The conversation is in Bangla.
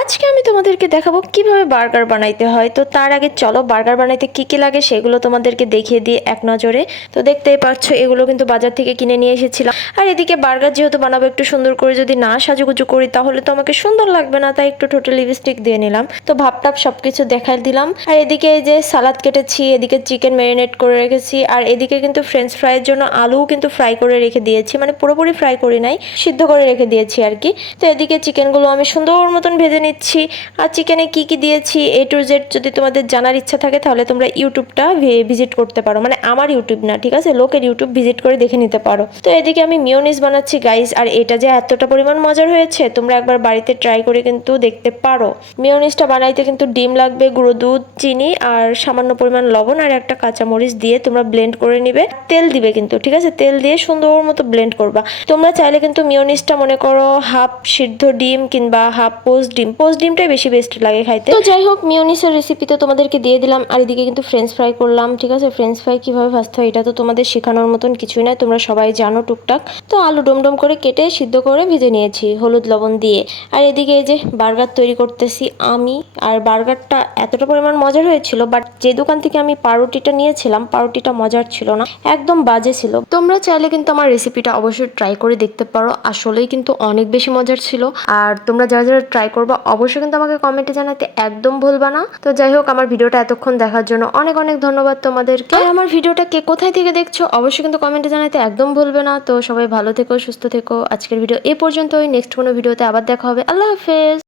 আজকে আমি তোমাদেরকে দেখাবো কিভাবে বার্গার বানাইতে হয়। তো তার আগে চলো বার্গার বানাইতে কি কি লাগে সেগুলো তোমাদেরকে দেখিয়ে দিই এক নজরে। তো দেখতেই পাচ্ছ এগুলো কিন্তু বাজার থেকে কিনে নিয়ে এসেছিলাম। আর এদিকে বার্গার যেহেতু বানাবো একটু সুন্দর করে যদি না সাজুগুজু করি তাহলে তো আমাকে সুন্দর লাগবে না, তাই একটু টোটাল লিপস্টিক দিয়ে নিলাম। তো ভাবটাপ সবকিছু দেখাই দিলাম। আর এদিকে এই যে সালাদ কেটেছি, এদিকে চিকেন ম্যারিনেট করে রেখেছি, আর এদিকে কিন্তু ফ্রেঞ্চ ফ্রাইয়ের জন্য আলুও কিন্তু ফ্রাই করে রেখে দিয়েছি, মানে পুরোপুরি ফ্রাই করি নাই, সিদ্ধ করে রেখে দিয়েছি আর কি। তো এদিকে চিকেনগুলো আমি সুন্দর মতন ভেজে নিচ্ছি। আর চিকেনে কি কি দিয়েছি A to Z যদি তোমাদের জানার ইচ্ছা থাকে তাহলে তোমরা ইউটিউবটা ভিজিট করতে পারো, মানে আমার ইউটিউব না, ঠিক আছে, লোকের ইউটিউব ভিজিট করে দেখে নিতে পারো। তো এদিকে আমি মিওনিজ বানাচ্ছি গাইস, আর এটা যে এতটা পরিমাণ মজার হয়েছে তোমরা একবার বাড়িতে ট্রাই করে কিন্তু দেখতে পারো। মিওনিজটা বানাইতে কিন্তু ডিম লাগবে, গুঁড়ো দুধ, চিনি আর সামান্য পরিমাণ লবণ আর একটা কাঁচামরিচ দিয়ে তোমরা ব্লেন্ড করে নিবে। তেল দিবে কিন্তু, ঠিক আছে, তেল দিয়ে সুন্দর মতো ব্লেন্ড করবা। তোমরা চাইলে কিন্তু মিওনিজটা মনে করো হাফ সিদ্ধ ডিম কিংবা হাফ পোস্ট ডিমটাই বেশি বেস্ট লাগে খাইতে। তো যাই হোক, মিওনিসের রেসিপি তো তোমাদেরকে দিয়ে দিলাম। আর এদিকে কিন্তু ফ্রেঞ্চ ফ্রাই করলাম, ঠিক আছে। ফ্রেঞ্চ ফ্রাই কিভাবে ভাজতে হয় এটা তো তোমাদের শেখানোর মতন কিছুই নাই, তোমরা সবাই জানো টুকটাক। তো আলু ডোম করে কেটে সিদ্ধ করে ভেজে নিয়েছি হলুদ লবণ দিয়ে। আর এদিকে এই যে বার্গার তৈরি করতেছি আমি। আর বার্গারটা এতটা পরিমাণ মজার হয়েছিল, বাট যে দোকান থেকে আমি পাউরুটিটা নিয়েছিলাম পাউরুটিটা মজার ছিল না, একদম বাজে ছিল। তোমরা চাইলে কিন্তু আমার রেসিপিটা অবশ্যই ট্রাই করে দেখতে পারো, আসলেই কিন্তু অনেক বেশি মজার ছিল। আর তোমরা যারা যারা ট্রাই করবা অবশ্যই কিন্তু আমাকে কমেন্টে জানাতে একদম ভুলবা না। তো যাই হোক, আমার ভিডিওটা এতক্ষণ দেখার জন্য অনেক অনেক ধন্যবাদ তোমাদেরকে। আর আমার ভিডিওটা কে কোথায় থেকে দেখছো অবশ্যই কিন্তু কমেন্টে জানাতে একদম ভুলবে না। তো সবাই ভালো থেকো, সুস্থ থেকো। আজকের ভিডিও এ পর্যন্তই, নেক্সট কোনো ভিডিওতে আবার দেখা হবে। আল্লাহ হাফেজ।